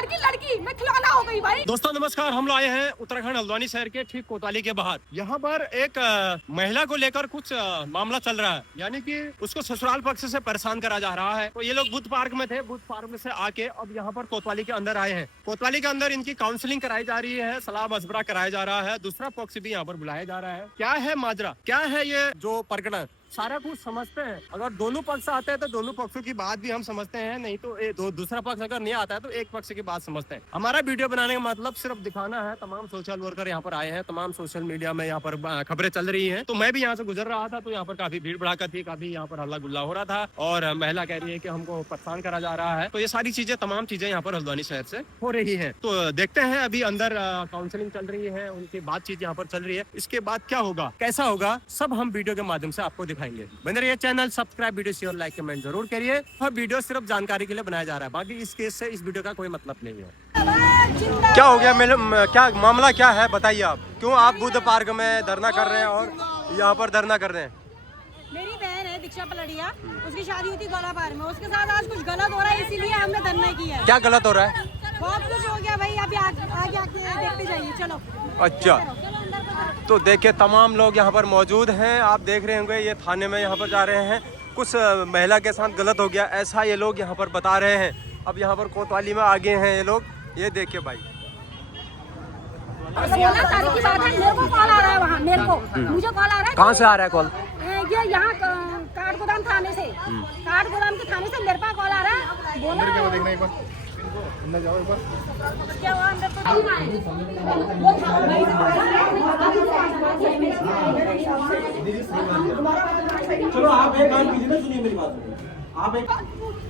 लड़की लड़की मैं खिलौना हो गई भाई। दोस्तों नमस्कार, हम लोग आए हैं उत्तराखंड हल्द्वानी शहर के ठीक कोतवाली के बाहर। यहाँ पर एक महिला को लेकर कुछ मामला चल रहा है, यानी कि उसको ससुराल पक्ष से परेशान करा जा रहा है। तो ये लोग बुद्ध पार्क में थे, बुद्ध पार्क में से आके अब यहाँ पर कोतवाली के अंदर आए हैं। कोतवाली के अंदर इनकी काउंसलिंग कराई जा रही है, सलाह मशवरा कराया जा रहा है, दूसरा पक्ष भी यहाँ पर बुलाया जा रहा है। क्या है माजरा, क्या है ये जो प्रकरण, सारा कुछ समझते हैं। अगर दोनों पक्ष आते हैं तो दोनों पक्षों की बात भी हम समझते हैं, नहीं तो दूसरा पक्ष अगर नहीं आता है तो एक पक्ष की बात समझते हैं। हमारा वीडियो बनाने का मतलब सिर्फ दिखाना है। तमाम सोशल वर्कर यहाँ पर आए हैं, तमाम सोशल मीडिया में यहाँ पर खबरें चल रही हैं। तो मैं भी यहाँ से गुजर रहा था तो यहाँ पर काफी भीड़ भड़ाका थी, काफी यहाँ पर हल्ला गुल्ला हो रहा था और महिला कह रही है कि हमको परेशान करा जा रहा है। तो ये सारी चीजें, तमाम चीजें यहाँ पर हल्द्वानी शहर से हो रही है। तो देखते हैं, अभी अंदर काउंसलिंग चल रही है, उनकी बातचीत यहाँ पर चल रही है। इसके बाद क्या होगा, कैसा होगा, सब हम वीडियो के माध्यम से आपको दिखाएंगे। बने रहिए, channel subscribe, video share, like, comment जरूर करिए। और वीडियो सिर्फ जानकारी के लिए बनाया जा रहा है, बाकी इस केस से इस वीडियो का कोई मतलब नहीं है। क्या हो गया, क्या मामला क्या है बताइए आप, क्यों आप बुद्ध पार्क में धरना कर रहे हैं और यहाँ पर धरना कर रहे हैं? मेरी बहन है दीक्षा पलड़िया, उसकी शादी हुई थी गोला पार में, उसके साथ आज कुछ गलत हो रहा है, इसीलिए हमने धरना किया है। क्या गलत हो रहा है? बहुत कुछ हो गया भाई, अभी आगे आके देखते जाइए, चलो। अच्छा, तो देखिए तमाम लोग यहाँ पर मौजूद हैं। आप देख रहे होंगे ये थाने में यहाँ पर जा रहे हैं, कुछ महिला के साथ गलत हो गया ऐसा ये लोग यहाँ पर बता रहे हैं। अब यहाँ पर कोतवाली में आगे हैं ये लोग, ये देखिए भाई। 16 तारीख की बात है, मेरे को कॉल आ रहा है वहाँ, मेरे को मुझे कॉल आ रहा है। कहाँ से आ रहा है कॉल? ये यहाँ काठगोदाम थाने से, काठगोदाम के थाने से मेरे पास कॉल आ रहा है। बोला अंदर जाओ एक बार। क्या हुआ अंदर तो चलो आप एक काम कीजिए ना, सुनिए मेरी बात, आप एक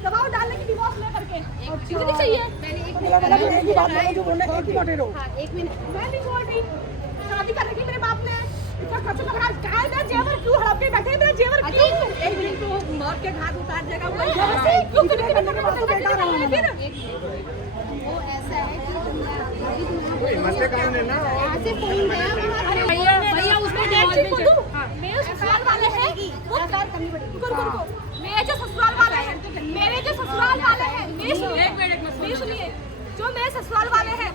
दबाव डालने की डिवोर्स लेकर के कितनी चाहिए? एक ही बात बोलो, जो बोलना है एक ही बात है। एक मिनट, मैं नहीं बोल रही, शादी करने की मेरे बाप ने इतना खर्च लगा रहा है, मेरा जेवर क्यों हड़प के बैठे, मेरा जेवर क्यों? एक मिनट, तो मौत के घाट उतार देगा वो, ऐसे क्यों करने के बाद बेटा रहा है फिर? वो ऐसा है कि मसले कानून है ना, ऐसे फोन है। भैया उसमें डेट शीट को दूं, मेरे ससुराल वाले हैं, वो कार करनी पड़ेगी। रुको, मेरे जो ससुराल वाले हैं, मेरे जो ससुराल वाले हैं, मेरे सुनिए, जो मेरे ससुराल वाले हैं,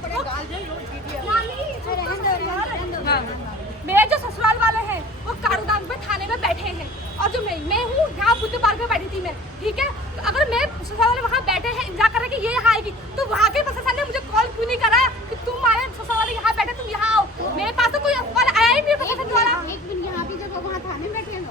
मेरे जो ससुराल वाले हैं वो काठगोदाम में थाने में बैठे हैं, और जो मैं हूँ यहाँ बुद्ध पार्क में बैठी थी मैं, ठीक है? तो अगर मैं ससुराल वाले वहाँ बैठे हैं इंतजार कर रहे कि ये यहाँ आएगी, तो वहाँ के प्रशासन ने मुझे कॉल क्यों नहीं करा कि तुम आए ससुराल वाले यहाँ बैठे, तुम यहाँ आओ? मेरे पास तो कोई कॉल आया ही नहीं प्रशासन द्वारा। एक मिनट, यहाँ भी जब वहाँ थाने बैठे हैं,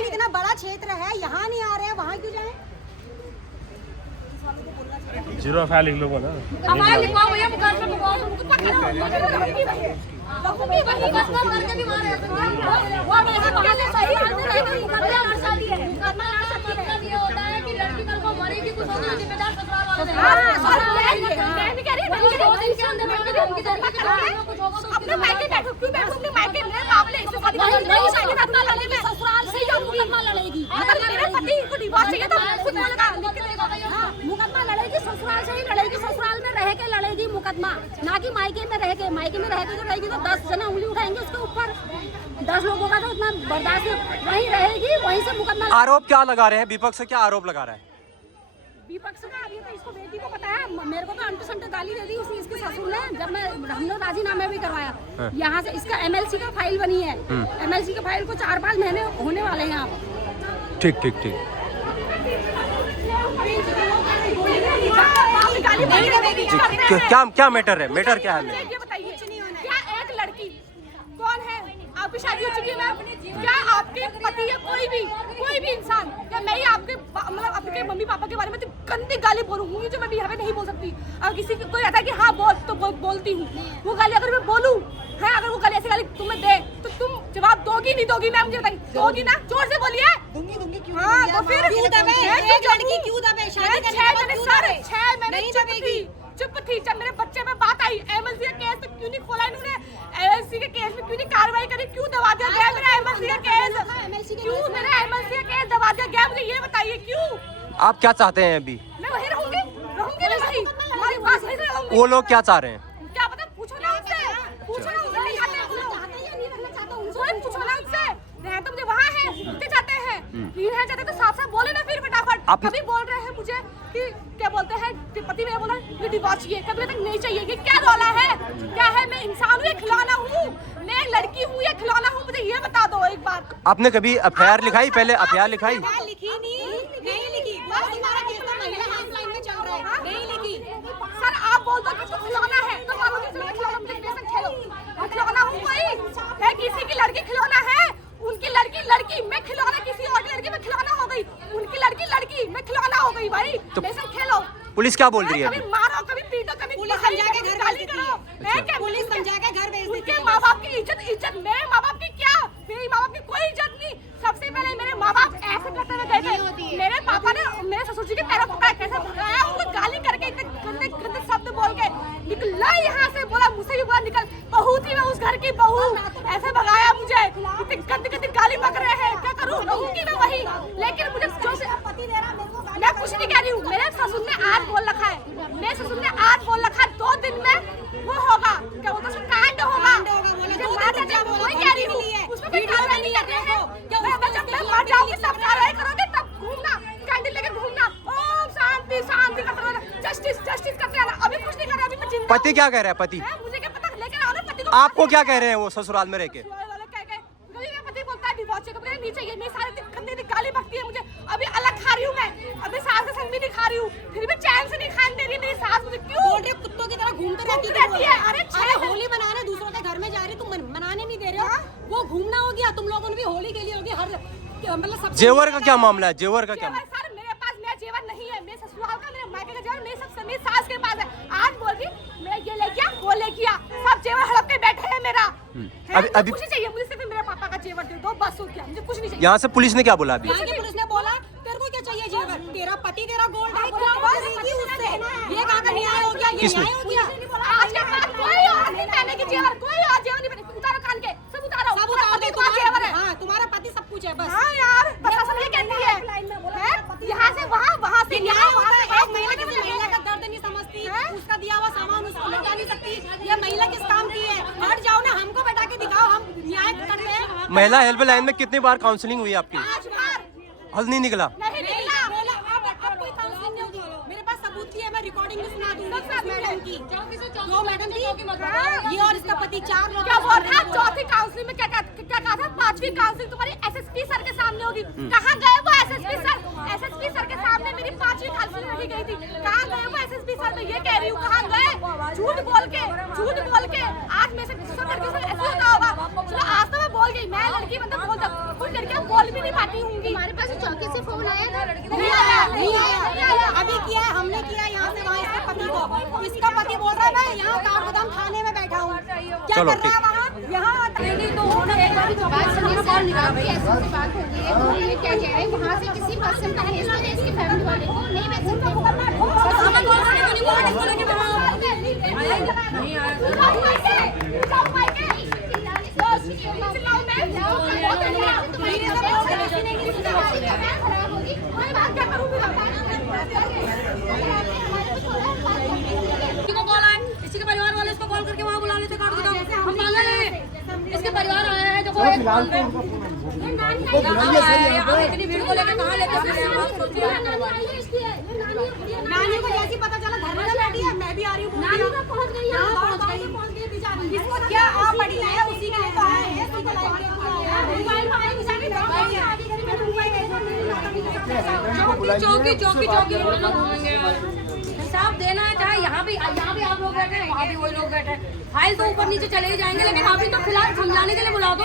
इतना बड़ा क्षेत्र है, यहाँ नहीं आ रहे हैं, वहाँ क्यों जाए? 0 फाइल लिख लो ना। हमारा लिखवाओ भैया, मुकदमा लिखवाओ, वही करके भी मारे वो सही ये होता है कि लड़की कल को मरेगी, कुछ होगा जिम्मेदार ससुराल वाले अपने मायके बैठो, क्यों बैठो अपने मायके में? मामले ससुराल से ही मुकदमा लड़ेगी, अगर मेरे पति को डिवोर्स चाहिए तो खुद मुकदमा लड़ेगी, ससुराल से ही लड़ेगी, ससुराल में रह के लड़ेगी मुकदमा, ना कि मायके में रह के। मायके में रह के जो रहेगी तो 10 जना उंगली उठाएंगे उसके ऊपर, 10 लोगों का तो उतना बर्दाश्त वहीं रहेगी, वहीं से मुकदमा। आरोप क्या लगा रहे हैं, विपक्ष से क्या आरोप लगा रहा है? विपक्ष का अभी तो इसको बेटी को पता है, मेरे को तो अंटे संटे गाली दे दी उसने, इसके ससुर ने, जब हमने राजीनामा भी करवाया। यहाँ से इसका MLC का फाइल बनी है, MLC के फाइल को 4-5 महीने होने वाले हैं यहाँ। ठीक। क्या मैटर है, मैटर क्या है? ये बताइए, क्या एक लड़की कौन है, आपकी शादी हो चुकी है, क्या आपके पति या कोई भी इंसान, क्या मैं ही आपके मतलब आपके मम्मी पापा के बारे में गंदी गाली बोलूँ जो मैं भी यहाँ पे नहीं बोल सकती? अगर किसी को कोई रहता है कि हाँ बोल, तो बोलती हूँ, वो गाली अगर मैं बोलूँ है, अगर वो गाली ऐसी गाली तुम्हें दे तो तुम जवाब दोगी नहीं दोगी? मैं मुझे बताइए, दोगी ना? जोर से बोलिए। दूंगी क्यों? हाँ तो फिर क्यों दबे, एक लड़की क्यों दबे? शादी करने के बाद 6 महीने चुप थी। जब मेरे बच्चे में बात आई, MLC का केस क्यों नहीं खोला इन्होंने, MLC के केस में क्यों नहीं कार्रवाई करी, क्यों दबा दिया गया मेरा MLC का केस? क्यों मेरा MLC का केस दबा दिया गया, मुझे ये बताइए क्यों? आप क्या चाहते हैं अभी? मैं वहीं रहूंगी मैं वहीं, हमारे पास वहीं रहूंगी। वो लोग क्या चाह रहे हैं? क्या पता, पूछो ना उनसे, पूछो ना उनसे। मुझे पूछो ना उनसे, रहे तो मुझे वहाँ है, उठते जाते हैं, फिर है जाते तो साफ साफ बोले ना फिर फटाफट। कभी बोल रहे हैं मुझे कि क्या बोलते हैं, पति मेरा बोला ये डिवोर्स चाहिए, कभी तक नहीं चाहिए, ये क्या रोला है, क्या है, मैं इंसान हूँ, खिलौना हूँ, मैं एक लड़की हूँ, ये खिलौना हूँ, मुझे ये बता दो एक बात। आपने कभी एफआईआर लिखाई, पहले एफआईआर लिखाई? लिखी नहीं लिखी, बस हमारा केस तो महिला हेल्पलाइन में चल रहा है, नहीं लिखी। सर आप बोल दो कि तुम खिलौना है तो मानो कि मैं खिलौना, मुझे बेशक खेलो, मैं खिलौना हूँ, कोई है किसी की लड़की खिलौना है, उनकी लड़की मैं खिलौना, किसी और की लड़की मैं खिलौना हो गई, उनकी लड़की मैं खिलौना हो गई भाई, बेशक खेलो। पुलिस क्या बोल रही है? कभी मारो, कभी पीटो, कभी पुलिस समझा के घर गाली करो, है क्या? पुलिस समझा के घर भेज देती उनके है। माँ बाप की इज्जत, मेरे माँ बाप की क्या, मेरी माँ बाप की कोई इज्जत नहीं। सबसे पहले मेरे माँ बाप ऐसे करते हुए गए थे, मेरे पापा ने मेरे ससुर जी के पैरों पकड़ा, कैसे भगाया उनको, गाली करके, इतने गंदे गंदे शब्द बोल के निकला यहाँ से, बोला मुझसे भी बोला निकल, बहू थी मैं उस घर की बहू, ऐसे भगाया मुझे, इतने गंदी गाली बक रहे हैं, क्या करूँ, रहूंगी मैं वही। लेकिन मुझे जो मैं कुछ नहीं कह रही हूँ, मेरे ससुर ने आज बोल रखा है, मेरे ससुर ने आज बोल रखा है 2 दिन में वो होगा, क्या बोलते हैं, कांड होगा, कोई कह रही हूँ, उसमें कोई कार्रवाई नहीं कर रहे हैं, जब मैं मर जाऊंगी सब कार्रवाई करोगे तब घूमना, कैंडल लेके घूमना, ओम शांति शांति करते रहना, जस्टिस करते रहना। अभी कुछ नहीं कर रहा, अभी मैं जिंदा पति क्या कह रहा है? पति मुझे क्या पता, लेकिन आओ ना पति को। आपको क्या कह रहे हैं वो ससुराल में रह के? कभी मेरा पति बोलता है डिवोर्स चाहिए, कभी नहीं चाहिए, मेरी सारी गंदी गाली बकती है मुझे, अभी अलग खा रही हूँ मैं, अभी सास के संग भी नहीं खा रही हूँ, फिर भी चैन से नहीं खाने दे रही मेरी सास मुझे, क्यों बोल रहे कुत्तों की तरह घूमते रहती है? अरे होली मनाने दूसरों के घर में जा रही, तुम मनाने नहीं दे रहे हो, वो घूमना हो गया, तुम लोगों ने भी होली के लिए होगी, हर मतलब सब। जेवर का क्या मामला है? जेवर का क्या? सर मेरे पास मेरा जेवर नहीं है, मेरे ससुराल का, मेरे मायके का जेवर मेरे सब मेरी सास के पास है। आज बोल रही मैं ये ले गया, वो ले गया, सब जेवर हड़प के बैठे हैं मेरा। अभी कुछ नहीं चाहिए मुझे, सिर्फ मेरे पापा का जेवर दे दो बस, हो गया, मुझे कुछ नहीं चाहिए। यहाँ से पुलिस ने क्या बोला अभी? यहाँ की पुलिस ने बोला तेरे को क्या चाहिए जेवर, तेरा पति तेरा गोल्ड है, क्या करेगी उससे, ये कहाँ का न्याय हो गया, ये किसने? न्याय हो गया। आज के बाद कोई और नहीं पहने की जेवर, कोई और जेवर नहीं पहने, उतारो कान के, सब उतारो, सब उतार दे, जेवर है। हाँ तुम्हारा पति सब कुछ है बस। हाँ यार, प्रशासन ये कहती है, यहाँ से वहाँ, वहाँ से न्याय यहाँ, होता वहाँ है, से एक महिला किसी महिला का दर्द नहीं समझती, उसका दिया हुआ सामान उसको लौटा नहीं सकती, ये महिला किस काम की है, हट जाओ ना, हमको बैठा के दिखाओ, हम न्याय करते हैं। महिला हेल्पलाइन में कितनी बार काउंसलिंग हुई आपकी? 5 बार हल नहीं निकला? नहीं निकला। बोला अब कोई काउंसलिंग नहीं होगी, मेरे पास सबूत भी है, मैं रिकॉर्डिंग भी सुना दूंगी मैडम की, जो मैडम थी ये और इसका पति 4 लोग। क्या बोल रहा, चौथी काउंसलिंग में क्या कहा था, 5वीं काउंसलिंग तुम्हारी एसएसपी सर के सामने होगी, कहाँ गए वो एसएसपी सर? एसएसपी सर के सामने मेरी 5वीं काउंसलिंग रखी गई थी, कहाँ गए वो एसएसपी सर? मैं ये कह रही हूँ, कहाँ गए? झूठ बोल के आज मेरे से सब लड़कियों से ऐसा होता होगा, चलो आज तो मैं बोल गई, मैं लड़की मतलब बोल सकती, कुछ लड़कियां बोल भी नहीं पाती होंगी। हमारे पास चौकी से फोन आया था, नहीं आया, अभी किया है, हमने किया यहाँ से वहाँ इसके पति को, इसका पति बोल रहा है मैं यहाँ काठगोदाम थाने में बैठा हूँ, क्या चलो, कर रहा है वहाँ? यहाँ बात सुनिए सर, निकाल के ऐसे से बात हो गई है, तो ये क्या कह रहे हैं, वहाँ से किसी पर्सन का भेजना है इसकी फैमिली वाले को, नहीं भेज सकते। किसको कॉल आए, इसी के परिवार वाले इसको कॉल करके वहाँ बुला लेते काठगोदाम, हम पागल हैं, इसके परिवार आया है जो कोई इतनी भीड़ को लेके कहाँ लेके फिर रहे हैं? नानी को जैसे पता चला घर में बैठी है, मैं भी आ रही हूँ, पहुँच गई है, इसको क्या आ पड़ी है, उसी के लिए तो आए हैं, इसी को लाइव देखो चौकी हिसाब देना है, चाहे यहाँ भी आप लोग बैठे हैं, वहाँ भी वही लोग बैठे हैं, फाइल तो ऊपर नीचे चले ही जाएंगे, लेकिन अभी तो फिलहाल समझाने के लिए बुला दो।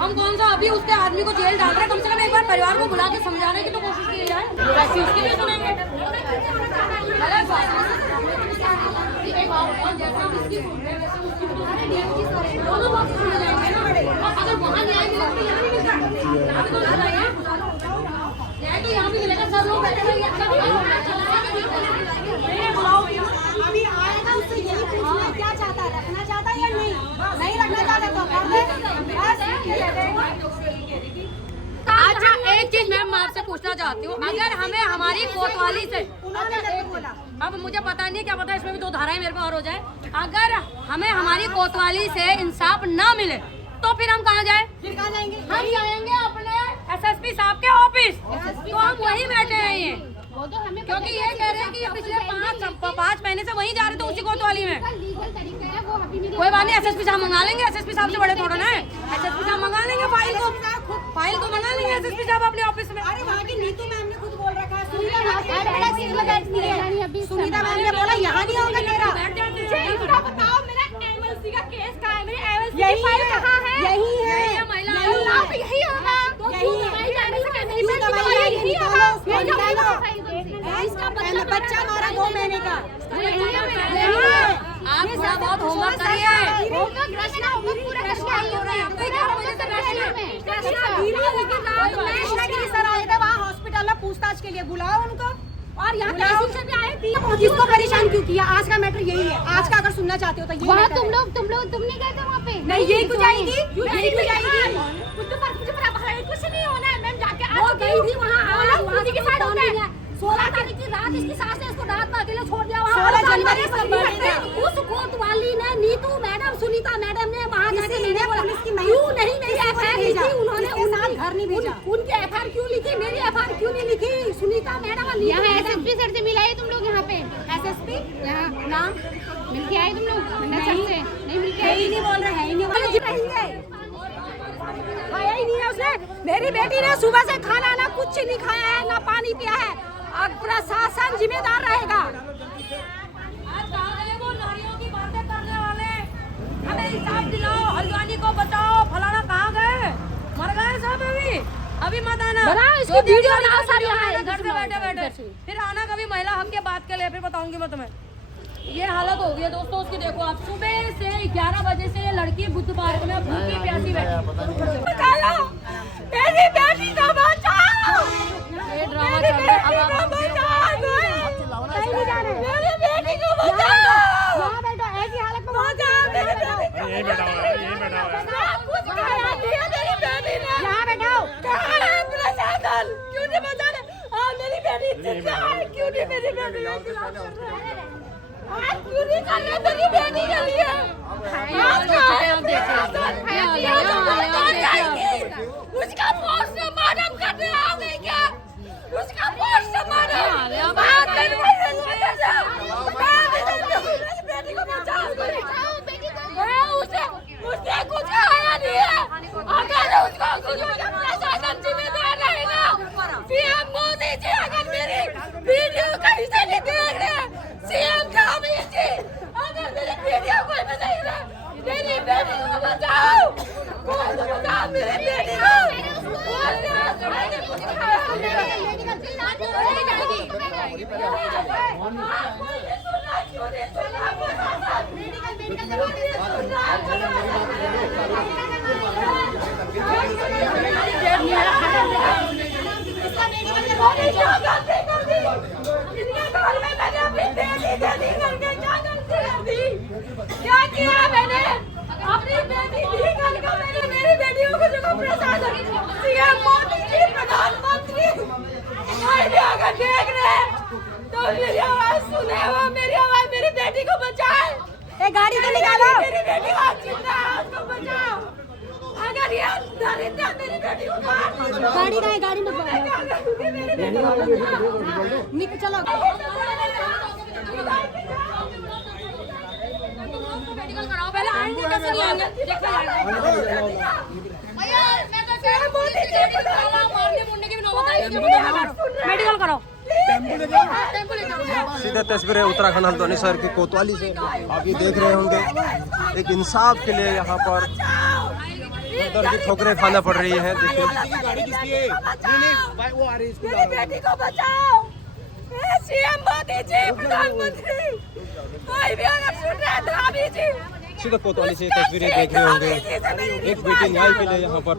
हम कौन सा अभी उसके आदमी को जेल डाल रहे हैं, कम से कम एक बार परिवार को बुला के समझाने की तो कोशिश की जाए, वैसे उसकी भी सुनेंगे। दोनों बात सुन जाएंगे ना, अगर वहाँ न्याय मिला तो यहाँ नहीं मिल सकता, न्याय तो यहाँ भी मिलेगा, सब लोग बैठे हैं, अभी आएगा उससे यही पूछना है क्या चाहता है, रखना चाहता है या नहीं रखना चाहता तो कर दे। अच्छा एक चीज मैम मैं आपसे पूछना चाहती हूँ, अगर हमें हमारी कोतवाली से उन्होंने बोला अब मुझे पता नहीं, क्या पता इसमें भी 2 धाराएं मेरे को और हो जाए। अगर हमें हमारी कोतवाली से इंसाफ ना मिले तो फिर हम कहाँ जाए? फिर कहाँ जाएंगे? हम जाएंगे अपने एसएसपी साहब के ऑफिस, तो हम वहीं बैठे हैं ये, वो तो हमें क्योंकि ये कह रहे हैं कि ये पिछले 5 महीने से वहीं जा रहे थे उसी कोतवाली में। लीगल तरीका है वो अभी मेरी कोई बात नहीं, एसएसपी साहब मंगा लेंगे, एसएसपी साहब से बड़े थोड़ा ना है, एसएसपी साहब मंगा लेंगे, फाइल को मंगा लेंगे एसएसपी साहब अपने ऑफिस में। अरे वहाँ की नीतू मैम ने खुद बोल रखा है, सुनीता मैम ने बोला यहाँ नहीं होगा तेरा। बैठ जाते मुझे हैं। इसका बताओ, मेरा एमएलसी का केस कहाँ है? मेरी एमएलसी यही की फाइल है, कहाँ है? यही है, यही महिला यही आयोग। आप यही होगा, यही है। क्यों दवाई यही होगा? इसका बच्चा हमारा 2 महीने का। आप थोड़ा बहुत होमवर्क करिए। कृष्णागिरी सर आए थे वहाँ हॉस्पिटल में पूछताछ के लिए, बुलाओ उनको। और यहाँ तहसील से भी आए थे, किसको परेशान क्यों किया? आज का मैटर यही है, आज का अगर सुनना चाहते हो तो ये वहाँ मैटर है। तुम नहीं गए थे वहाँ पे? नहीं यही कुछ आएगी, यही कुछ आएगी। कुछ नहीं होना है मैम, जाके आज गई थी वहाँ, उसी के साथ होता है। 16 तारीख की रात इसकी सास ने इसको रात में अकेले छोड़ दिया। 16 जनवरी उस कोतवाली ने, नीतू मैडम, सुनीता मैडम ने वहाँ जाके नहीं बोला, क्यों नहीं मेरी एफआईआर लिखी उन्होंने? घर नहीं भेजा। उनकी एफआईआर क्यों लिखी, मेरी एफआईआर क्यों नहीं लिखी? सुनीता मैडम और नीतू यहाँ मैडम। एसएसपी सर से मिलाए तुम लोग यहाँ पे? एसएसपी यहाँ नाम मिल के आए तुम लोग मंडल सर से? नहीं मिल के है आए? ही नहीं बोल रहे हैं, ही नहीं बोल रहे। खाया ही नहीं है उसने। मेरी बेटी ने सुबह से खाना ना कुछ नहीं खाया है, ना पानी पिया है। अब प्रशासन जिम्मेदार रहेगा। आज कहाँ गए वो नारियों की बातें करने वाले? हमें इंसाफ दिलाओ, हल्द्वानी को बचाओ, फलाना कहाँ गए? मर गए सब अभी मत आना। बनाओ इसकी जो दिन वीडियो दिन बनाओ दिन सारी दिन यहाँ घर से बैठे बैठे फिर आना कभी महिला हक के बात के लिए, फिर बताऊंगी मैं तुम्हें। ये हालत हो गई है दोस्तों उसकी। देखो आप, सुबह से 11 बजे से ये लड़की बुद्ध पार्क में भूखी प्यासी बैठी। बचाओ मेरी बेटी को, बचाओ ये ड्रामा चल रहा है। अब आप मेरी बेटी को बचाओ। यहाँ बैठो, ऐसी हालत में बचाओ मेरी बेटी को। यही बैठा हुआ है, यही बैठा हुआ है। कुछ खाया नहीं है मेरी बेटी ने। यहाँ बैठाओ। कहाँ है प्रशासन? क्यों नहीं बचा रहे? मेरी बेटी जिंदा है, क्यों नहीं मेरी बेटी का खिलाफ कर रहे हैं? आज क्यों नहीं कर रहे मेरी बेटी के लिए? आज उसका पोस्टमार्टम करने आ गई क्या? उसका पोस्टमार्टम मेरी बेटी को बचाओ। उसने कुछ खाया नहीं है। अगर उसको कुछ हो गया, प्रशासन जिम्मेदार रहेगा। सीएम मोदी जी अगर मेरी वीडियो कहीं से नहीं देख रहे, सीएम काबिल जी अगर मेरी वीडियो कोई भी नहीं रहा, मेरी बेटी को बचाओ। कोई तो बचाओ मेरी बेटी को। कुछ खाया नहीं। क्या किया मैंने? अपनी बेटी मेरी बेटियों को जो प्रशासन, सीएम मोदी जी, प्रधानमंत्री अगर देख रहे हैं तो मेरी आवाज सुने, वो मेरी आवाज मेरी बेटी को बचाए। एक गाड़ी को निकालो, मेरी बेटी को जिंदा है, उसको बचाओ। अगर ये दरिद्र मेरी बेटी को गाड़ी का है, गाड़ी में मेरी बेटी को बचाओ। चलो मेडिकल कराओ पहले, आएंगे कैसे नहीं आएंगे देखा जाएगा। मारने मुड़ने की भी नौबत आई है। मेडिकल कराओ। सीधा तस्वीरें उत्तराखंड हल्द्वानी शहर की कोतवाली से आप ये देख रहे होंगे। एक इंसाफ के लिए यहाँ पर दर की ठोकरें खाना पड़ रही है। देखिए मेरी बेटी को बचाओ। सीएम मोदी जी, प्रधानमंत्री, कोई भी अगर सुन रहे हैं, धामी जी, सीधा कोतवाली से तस्वीरें देख रहे होंगे। एक बेटी न्याय के लिए यहाँ पर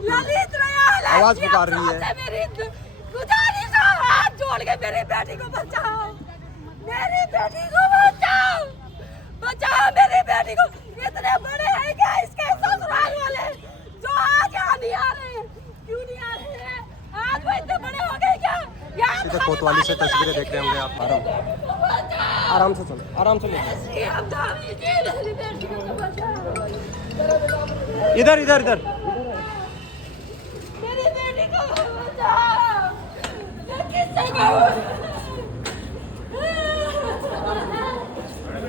आवाज पुकार रही है। गुजारिश है, हाथ जोड़ के मेरी बेटी को बचाओ। मेरी बेटी को बचाओ, बचाओ मेरी बेटी को। इतने बड़े हैं क्या इसके ससुराल वाले जो आज यहाँ नहीं आ रहे हैं? क्यों नहीं आ रहे हैं? आज वो इतने बड़े हो गए क्या? सीधा कोतवाली से तस्वीरें देख रहे होंगे आप। बचाओ। आराम से चलो, आराम से इधर इधर इधर। मेरी बेटी को बचाओ, मैं किससे कहूँ?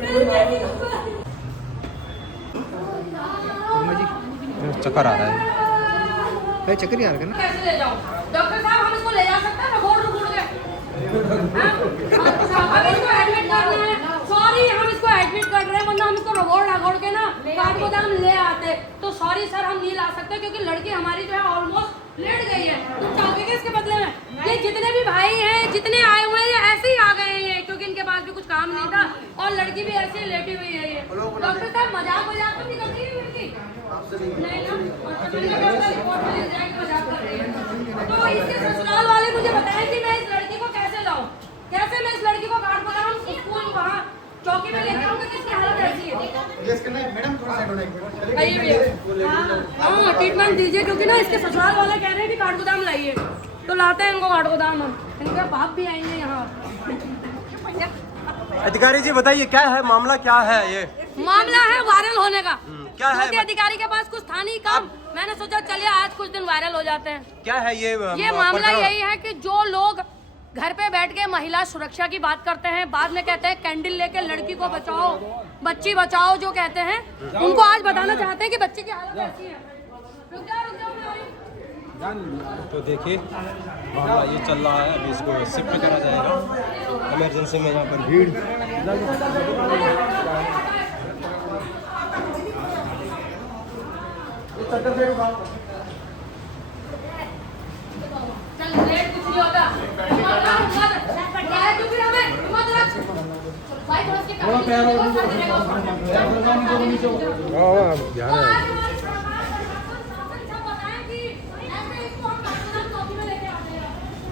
मेरी बेटी को चक्कर आ रहा है। चक्कर ही आ रहा है ना। कैसे ले जाओ डॉक्टर साहब, हम इसको ले जा सकते हैं? रोड रुक गए, अब इसको एडमिट करना है। सॉरी, हम इसको एडमिट कर रहे हैं, वरना हम इसको रगड़ के ना काठगोदाम ले आते। तो सॉरी सर, हम नहीं ला सकते क्योंकि लड़की हमारी जो है ऑलमोस्ट लेट गई है। तुम चाहोगे कि इसके बदले में ये जितने भी भाई हैं, जितने आए हुए हैं, ये ऐसे ही आ गए हैं क्योंकि इनके पास भी कुछ काम नहीं था और लड़की भी ऐसे ही लेटी हुई है। ये डॉक्टर साहब मजाक तो नहीं कर रही है लड़की? नहीं ना, रिपोर्ट में ले जाएगी मजाक कर रही है। तो इसके ससुराल वाले मुझे बताएं कि मैं इस लड़की को कैसे लाऊं, कैसे मैं इस लड़की को काठगोदाम स्कूल वहाँ चौकी में लेके आऊँगा? किसकी हालत ऐसी है? मैडम थोड़ा साइड होना। आइए भैया, हाँ ट्रीटमेंट दीजिए क्योंकि ना इसके ससुराल वाले कह रहे हैं कि काठगोदाम लाइए, तो लाते हैं इनको काठगोदाम। हम इनके बाप भी आएंगे यहाँ। अधिकारी जी बताइए क्या है मामला, क्या है ये? मामला है वायरल होने का। क्या है? क्योंकि अधिकारी के पास कुछ था नहीं काम, मैंने सोचा चलिए आज कुछ दिन वायरल हो जाते हैं। क्या है ये मामला प्रकरण? यही है कि जो लोग घर पे बैठ के महिला सुरक्षा की बात करते हैं, बाद में कहते हैं कैंडल लेके लड़की को बचाओ, बच्ची बचाओ, जो कहते हैं उनको आज बताना चाहते हैं कि बच्ची की हालत ऐसी है। रुक जाओ, मैं आ रही हूं। तो देखिए मामला ये चल रहा है, अभी इसको शिफ्ट करा जाएगा इमरजेंसी में। यहाँ पर भीड़ चल लेट कुछ नहीं होता। भाई थोड़ा सी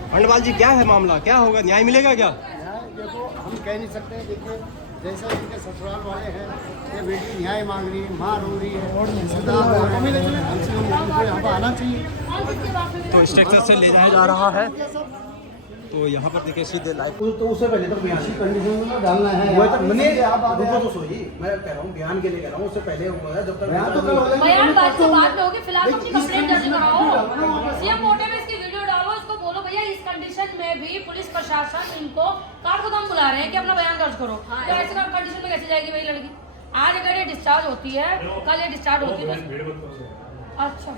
खंडवाल जी क्या है मामला, क्या होगा, न्याय मिलेगा क्या? देखो हम कह नहीं सकते। देखिए जैसे इनके ससुराल वाले हैं, ये बेटी न्याय मांग रही है, माँ रो रही है, सरदार रो रहे हैं, हमसे उनको यहाँ पर आना चाहिए। तो स्ट्रक्चर से ले जाया जा रहा है। तो यहाँ पर देखिए सीधे लाइव तो उससे पहले तो बयान ऐसी कंडीशन में डालना है। वो तो मैंने आप रुको तो सोइए, मैं कह रहा हूँ बयान के लिए कह रहा हूँ, उससे पहले हुआ है जब तक बयान तो कल हो जाएगा। बयान बात से बात में होगी, फिलहाल अपनी कंप्लेंट दर्ज कराओ। सीएम मोटे में इसकी वीडियो डालो, इसको बोलो भैया इस कंडीशन में भी पुलिस प्रशासन इनको काठगोदाम बुला रहे हैं कि अपना बयान दर्ज करो। तो ऐसे कंडीशन में कैसे जाएगी भाई लड़की? आज अगर ये डिस्चार्ज होती है, कल ये डिस्चार्ज होती है। अच्छा